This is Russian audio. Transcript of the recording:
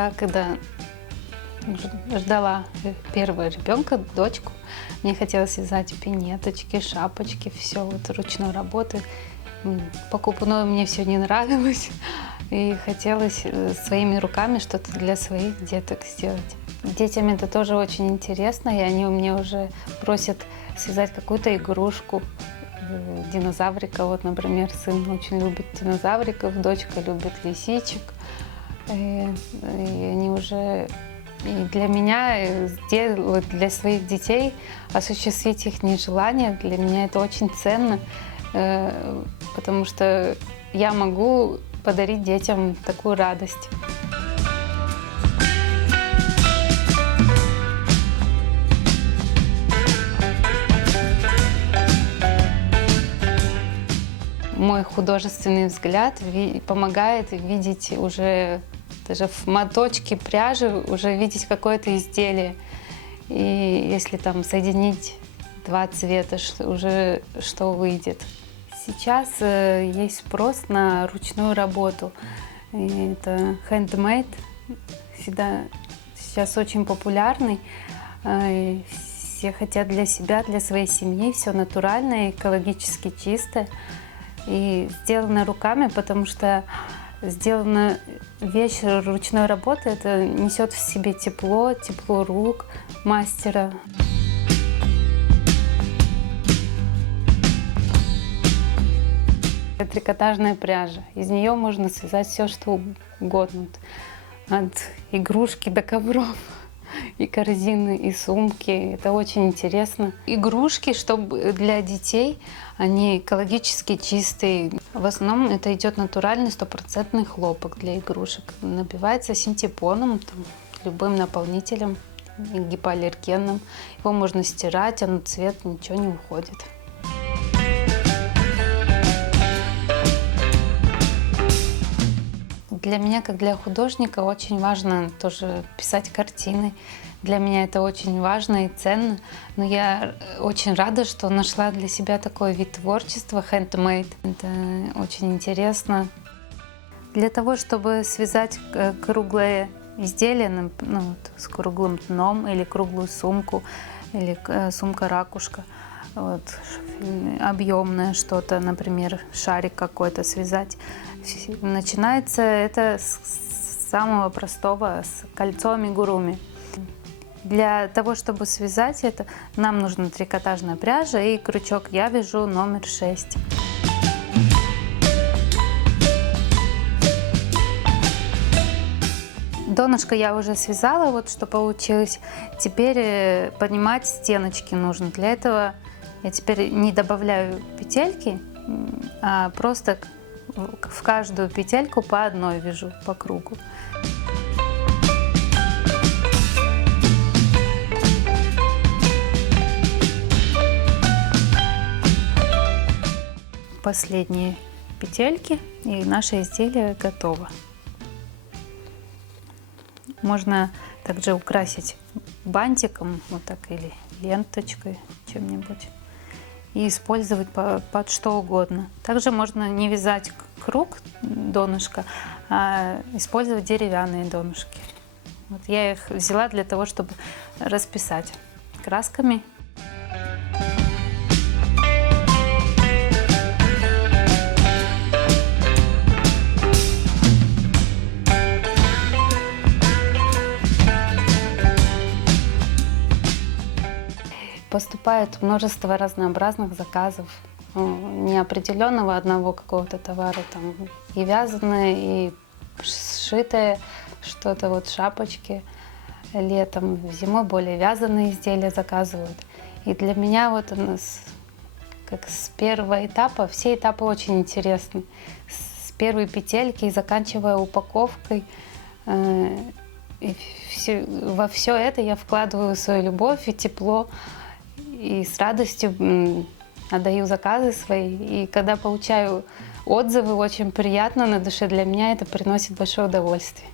Я когда ждала первого ребенка, дочку, мне хотелось вязать пинеточки, шапочки, все вот ручной работы. Покупное мне все не нравилось, и хотелось своими руками что-то для своих деток сделать. Детям это тоже очень интересно, и они у меня уже просят связать какую-то игрушку, динозаврика. Вот, например, сын очень любит динозавриков, дочка любит лисичек. И они уже... И для меня сделать для своих детей, осуществить их желания, для меня это очень ценно, потому что я могу подарить детям такую радость. Мой художественный взгляд помогает видеть уже даже в моточке пряжи, уже видеть какое-то изделие. И если там соединить два цвета, уже что выйдет. Сейчас есть спрос на ручную работу. И это handmade, всегда сейчас очень популярный. И все хотят для себя, для своей семьи все натуральное, экологически чистое. И сделано руками, потому что сделана вещь ручной работы, это несет в себе тепло, тепло рук мастера. Это трикотажная пряжа. Из нее можно связать все, что угодно. От игрушки до ковров. И корзины, и сумки. Это очень интересно. Игрушки, чтобы для детей, они экологически чистые. В основном это идет натуральный 100% хлопок для игрушек. Набивается синтепоном, любым наполнителем, гипоаллергенным. Его можно стирать, а на цвет ничего не уходит. Для меня, как для художника, очень важно тоже писать картины. Для меня это очень важно и ценно. Но я очень рада, что нашла для себя такой вид творчества, handmade. Это очень интересно. Для того, чтобы связать круглое изделие, ну, вот, с круглым дном, или круглую сумку, или сумка-ракушка, вот, объемное что-то, например, шарик какой-то связать. Начинается это с самого простого, с кольцо амигуруми. Для того, чтобы связать это, нам нужна трикотажная пряжа и крючок. Я вяжу номер 6. Донышко я уже связала, вот что получилось. Теперь поднимать стеночки нужно. Для этого я теперь не добавляю петельки, а просто в каждую петельку по одной вяжу по кругу. Последние петельки, и наше изделие готово. Можно также украсить бантиком, вот так, или ленточкой, чем-нибудь, и использовать под что угодно. Также можно не вязать круг донышка, а использовать деревянные донышки. Вот я их взяла для того, чтобы расписать красками. Поступает множество разнообразных заказов, неопределенного одного какого-то товара, там и вязаное, и сшитое, что-то вот шапочки летом, зимой более вязаные изделия заказывают. И для меня вот как с первого этапа, все этапы очень интересны. С первой петельки и заканчивая упаковкой. И во все это я вкладываю свою любовь и тепло. И с радостью отдаю заказы свои. И когда получаю отзывы, очень приятно на душе. Для меня это приносит большое удовольствие.